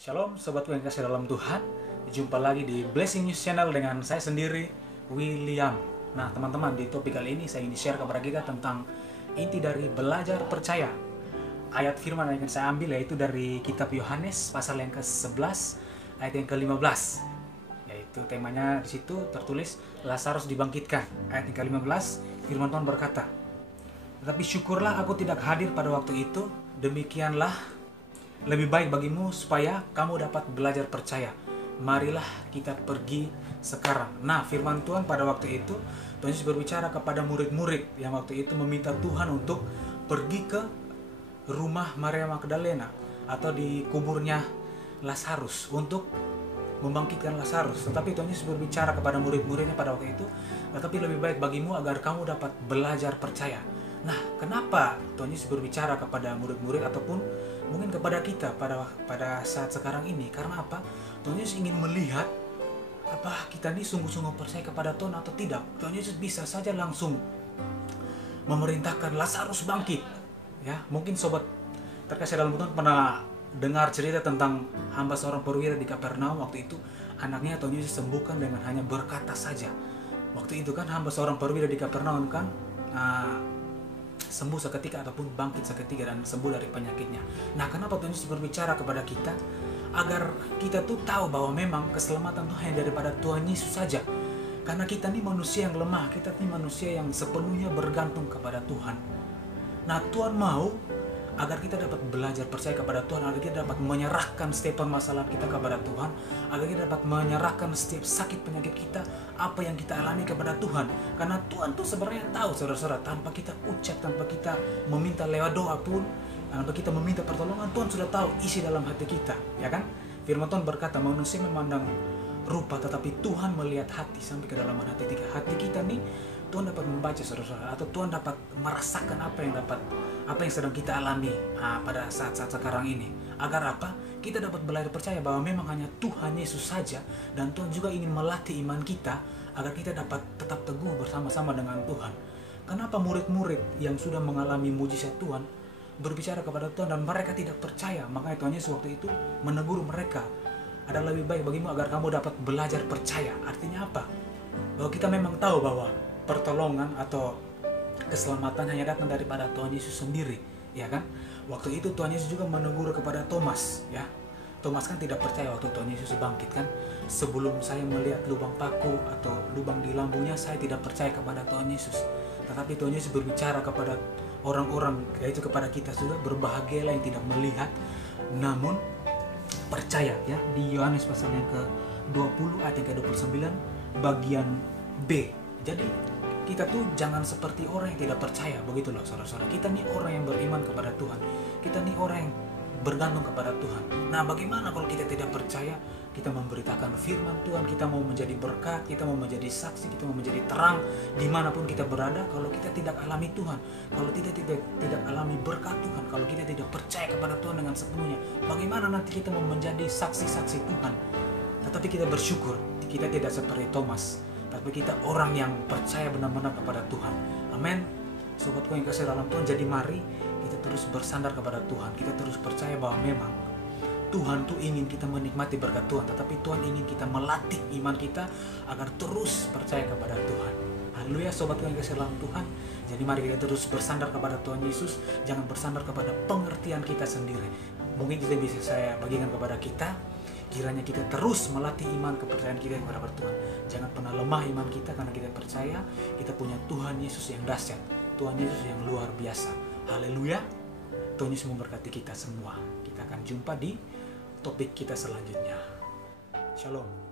Shalom sobatku yang kasih dalam Tuhan. Jumpa lagi di Blessing News Channel dengan saya sendiri, William. Nah teman-teman, di topik kali ini saya ingin share kepada kita tentang inti dari belajar percaya. Ayat firman yang akan saya ambil yaitu dari kitab Yohanes pasal yang ke-11 ayat yang ke-15. Yaitu temanya di situ tertulis Lazarus dibangkitkan. Ayat yang ke-15 firman Tuhan berkata, "Tetapi syukurlah aku tidak hadir pada waktu itu, demikianlah lebih baik bagimu supaya kamu dapat belajar percaya. Marilah kita pergi sekarang." Nah, firman Tuhan pada waktu itu, Tuhan Yesus berbicara kepada murid-murid yang waktu itu meminta Tuhan untuk pergi ke rumah Maria Magdalena atau di kuburnya Lazarus untuk membangkitkan Lazarus. Tetapi Tuhan Yesus berbicara kepada murid-muridnya pada waktu itu, "Tetapi lebih baik bagimu agar kamu dapat belajar percaya." Nah, kenapa Tuhan Yesus berbicara kepada murid-murid ataupun mungkin kepada kita pada saat sekarang ini? Karena apa? Tuhan Yesus ingin melihat apa kita ini sungguh-sungguh percaya kepada Tuhan atau tidak. Tuhan Yesus bisa saja langsung memerintahkan Lazarus bangkit. Ya, mungkin sobat terkasih dalam Tuhan pernah dengar cerita tentang hamba seorang perwira di Kapernaum. Waktu itu anaknya Tuhan Yesus sembuhkan dengan hanya berkata saja. Waktu itu kan hamba seorang perwira di Kapernaum kan sembuh seketika ataupun bangkit seketika dan sembuh dari penyakitnya. Nah, kenapa Tuhan Yesus berbicara kepada kita? Agar kita tuh tahu bahwa memang keselamatan itu hanya daripada Tuhan Yesus saja. Karena kita ini manusia yang lemah, kita ini manusia yang sepenuhnya bergantung kepada Tuhan. Nah, Tuhan mau agar kita dapat belajar percaya kepada Tuhan, agar kita dapat menyerahkan setiap permasalahan kita kepada Tuhan, agar kita dapat menyerahkan setiap sakit penyakit kita, apa yang kita alami kepada Tuhan. Karena Tuhan tuh sebenarnya tahu, saudara-saudara, tanpa kita ucap, tanpa kita meminta lewat doa pun, tanpa kita meminta pertolongan, Tuhan sudah tahu isi dalam hati kita, ya kan? Firman Tuhan berkata, manusia memandang rupa, tetapi Tuhan melihat hati sampai ke dalam hati kita. Hati kita nih, Tuhan dapat membaca, saudara-saudara, atau Tuhan dapat merasakan apa yang sedang kita alami pada saat-saat sekarang ini. Agar apa? Kita dapat belajar percaya bahwa memang hanya Tuhan Yesus saja, dan Tuhan juga ingin melatih iman kita agar kita dapat tetap teguh bersama-sama dengan Tuhan. Kenapa murid-murid yang sudah mengalami mujizat Tuhan berbicara kepada Tuhan dan mereka tidak percaya? Makanya Tuhan Yesus waktu itu menegur mereka, "Ada lebih baik bagimu agar kamu dapat belajar percaya." Artinya apa? Bahwa kita memang tahu bahwa pertolongan atau keselamatan hanya datang daripada Tuhan Yesus sendiri, ya kan? Waktu itu Tuhan Yesus juga menegur kepada Thomas, ya. Thomas kan tidak percaya waktu Tuhan Yesus bangkit kan. "Sebelum saya melihat lubang paku atau lubang di lambungnya, saya tidak percaya kepada Tuhan Yesus." Tetapi Tuhan Yesus berbicara kepada orang-orang, yaitu kepada kita juga, berbahagialah yang tidak melihat namun percaya, ya. Di Yohanes pasal yang ke-20 ayat yang ke-29 bagian B. Jadi kita tuh jangan seperti orang yang tidak percaya, begitu loh saudara-saudara. Kita nih orang yang beriman kepada Tuhan. Kita nih orang yang bergantung kepada Tuhan. Nah, bagaimana kalau kita tidak percaya? Kita memberitakan firman Tuhan, kita mau menjadi berkat, kita mau menjadi saksi, kita mau menjadi terang dimanapun kita berada. Kalau kita tidak alami Tuhan, kalau kita tidak alami berkat Tuhan, kalau kita tidak percaya kepada Tuhan dengan sepenuhnya, bagaimana nanti kita mau menjadi saksi-saksi Tuhan? Tetapi kita bersyukur, kita tidak seperti Thomas, tapi kita orang yang percaya benar-benar kepada Tuhan. Amin. Sobatku yang kasih dalam Tuhan, jadi mari kita terus bersandar kepada Tuhan. Kita terus percaya bahwa memang Tuhan tuh ingin kita menikmati berkat Tuhan, tetapi Tuhan ingin kita melatih iman kita agar terus percaya kepada Tuhan. Haleluya sobatku yang kasih dalam Tuhan. Jadi mari kita terus bersandar kepada Tuhan Yesus, jangan bersandar kepada pengertian kita sendiri. Mungkin itu bisa saya bagikan kepada kita. Kiranya kita terus melatih iman kepercayaan kita kepada Tuhan. Jangan pernah lemah iman kita, karena kita percaya kita punya Tuhan Yesus yang dahsyat, Tuhan Yesus yang luar biasa. Haleluya. Tuhan Yesus memberkati kita semua. Kita akan jumpa di topik kita selanjutnya. Shalom.